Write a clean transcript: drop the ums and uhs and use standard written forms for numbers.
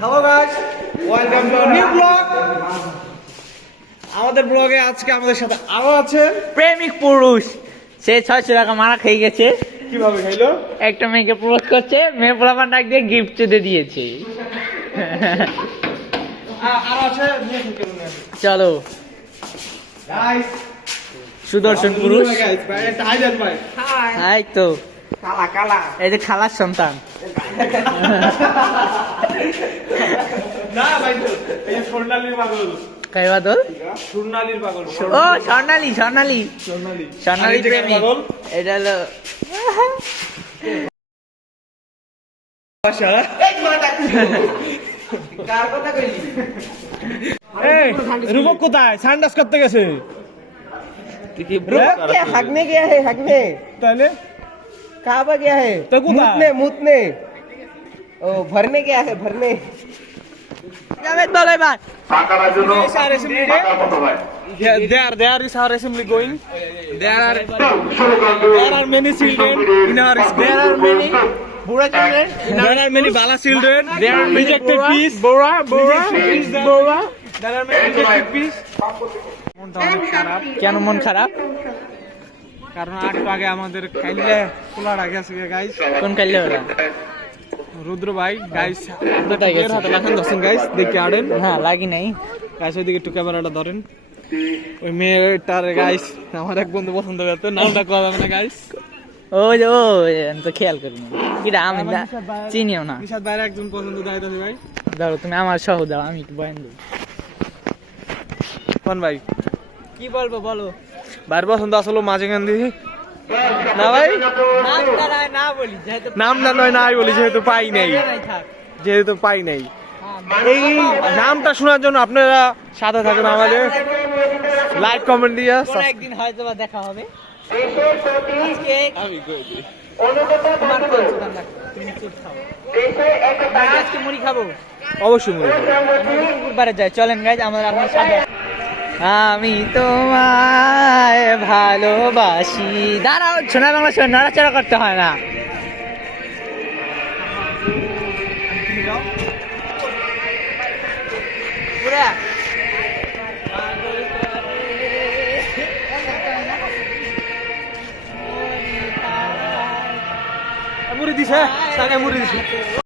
Hello guys, welcome to new blog. আমাদের ব্লগে আজকে আমাদের সাথে আরো আছে প্রেমিক পুরুষ। সে 600 টাকা মারা খেয়ে গেছে। কিভাবে খাইলো? একটা মেয়েকে প্রপোজ করছে, মেয়ে পোলাপান ডাক দিয়ে গিফট চুদে দিয়েছে। আরো আছে চলো গাইস, সুদর্শন পুরুষ। গাইস ভাই হাই দেন ভাই। হাই তো কালা কালা এই যে খালার সন্তান। না ভাই, এই যে স্বর্ণালীর পাগল। কাই বাদল? স্বর্ণালীর পাগল। ও স্বর্ণালী, স্বর্ণালী, স্বর্ণালী স্বর্ণালী প্রেমিক। এটা হলো রূপক কোথায়? সানডাস করতে গেছে। हगने गया है हगने তাহলে कहाँ पर गया है तो कुदा? मुतने मुतने ओ भरने गया है भरने যাবে তো এবার। There is our assembly going. There are many children in our school. There are many বুড়া children. There are many Bala children. There are many rejected Bora, peace. Bora, Bora, Bora. There are many rejected peace. মনটা অনেক খারাপ, কেন মন খারাপ? কারণ একটু আগে আমাদের খাইলে পোলার আগে আছে গাইস। কোন কাইলে ওরা? রুদ্র ভাই গাইস, কোথায় গেছে? হাতে লাগান ধরছেন গাইস, দেখে আড়েন হ্যাঁ লাগি নাই। গাইস। ওইদিকে একটু ক্যামেরাটা ধরেন। ওই মেয়েটার গাইস আমার এক বন্ধু পছন্দ করতো, নামটা কোয়া যাবে না গাইস। ও আমি তো খেয়াল করি না। কিরা আমি চিনিও না। নিশাদ ভাইয়ের একজন পছন্দ দাঁড়িয়ে ভাই। ধরো তুমি আমার সহ দাও, আমি একটু বয়ান দিই। কোন ভাই? কি বলবো বলো? ভাইয়ের পছন্দ আসলে মাঝে গান্ধী না ভাই? নাম দাঁড়ায় না বলি যেহেতু নাম না নয় নাই বলি, যেহেতু পাই নাই, থাক। যেহেতু পাই নাই। এই নামটা শোনার জন্য আপনারা সাথে থাকুন আমাদের, লাইক কমেন্ট দিয়ে। কোন একদিন হয়তো বা দেখা হবে। আজকে আমি কই দিই। তোমার কোন সুদান লাগবে? তুমি চুপ খাও। আমি আজকে মুড়ি খাবো। অবশ্যই মনে করবেন। কুকুরবারে যাই, চলেন গাইজ আমার আপনার সাথে। আমি তোমায় ভালোবাসি। দাঁড়াও, সোনা বাংলা শোন, নড়াচড়া করতে হয় না। মুড়ি দিছে, মুড়ি দিছে।